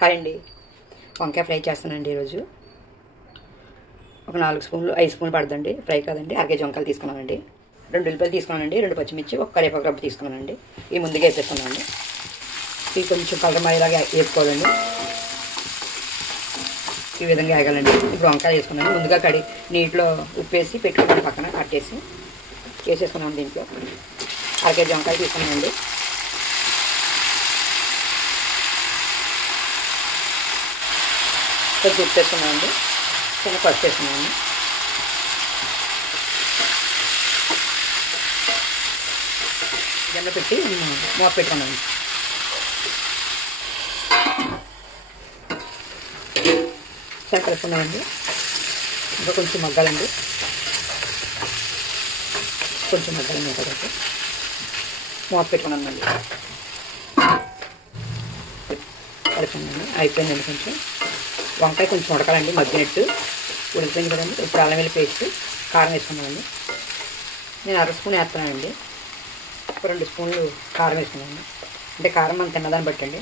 Hi అండి, వంకాయ fry చేస్తానండి. ఈరోజు ఒక 4 స్పూన్లు 5 స్పూన్లు పడుతుందండి. ఫ్రై కాదండి. అరకేజీ వంకాయలు తీసుకున్నానండి. 2 ఉల్లిపాయలు తీసుకున్నానండి, 2 పచ్చిమిర్చి, ఒక కరివేపాకు రబ్బు తీసుకున్నానండి. ఇవి ముందుగా వేసేస్తున్నానండి. ఇవి కొంచెం కలర్ మారేలాగా వేసుకోవాలండి. ఈ విధంగా వేగాలండి. ఇప్పుడు వంకాయ వేసుకున్నాను. ముందుగా నీటిలో ఉప్పు వేసి పెట్టుకున్నాను, పక్కన కట్టేసి వేసేసుకున్నాను. దీంట్లో అరకేజీ వంకాయలు తీసుకున్నానండి. కొంచెం ఉప్పు వేసుకున్నానండి, చిన్న పసుపు వేసుకున్నాను. గిన్నె పెట్టి మూత పెట్టుకున్నాను. చాలా కలుపుకున్నామండి. ఇంకా కొంచెం మగ్గాలండి. కొంచెం మగ్గాలండి. తర్వాత మూత పెట్టుకున్నామండి. కలుపుకున్నాను. అయిపోయిందండి. కొంచెం వంకాయ కొంచెం ఉడకాలండి, మగ్గినట్టు ఉడికిపోయింది కదండి. ఇప్పుడు అల్లం వెల్లుల్లి పేస్ట్, కారం వేసుకున్నామండి. నేను 1/2 స్పూన్ వేస్తున్నానండి. 2 స్పూన్లు కారం వేసుకున్నాను. అంటే కారం మనం తిన్నదాన్ని బట్టి అండి.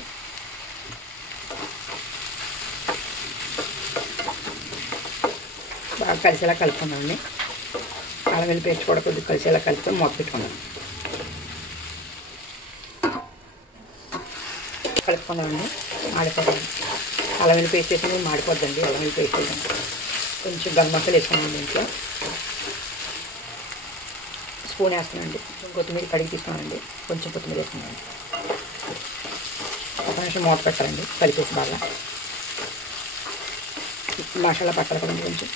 బాగా కలిసేలా కలుపుకున్నామండి. అల్లం వెల్లుల్లి పేస్ట్ కూడా కొద్దిగా కలిసేలా కలుపుకొని మూత పెట్టుకున్నాను. కలుపుకున్నామండి. మాడిపోతుంది. అల్లం వెల్లుల్లి పేస్ట్ వేసి మాడిపోద్దండి. అల్లం వెల్లుల్లి పేస్ట్ వేసాను. కొంచెం గరం మసాలా వేసుకున్నాను. దీంట్లో స్పూన్ వేస్తున్నానండి. కొంచెం కొత్తిమీర కడిగి తీసుకున్నానండి. కొంచెం కొత్తిమీర వేసుకున్నాను. ఒక నిమిషం మూత పెట్టాలండి. కలిపేసి బాగా మసాలా పట్టాలి కదండి. కొంచెం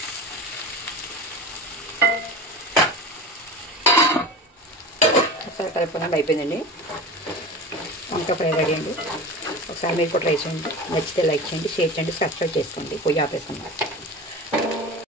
ఒకసారి కలుపుకున్నాను. అయిపోయిందండి. వంకాయ ఫ్రై రెడీ అండి. ఒకసారి మీరు కూడా ట్రై చేయండి. నచ్చితే లైక్ చేయండి, షేర్ చేయండి, సబ్స్క్రైబ్ చేసుకోండి. పొయ్యి ఆపేసుకున్నాను.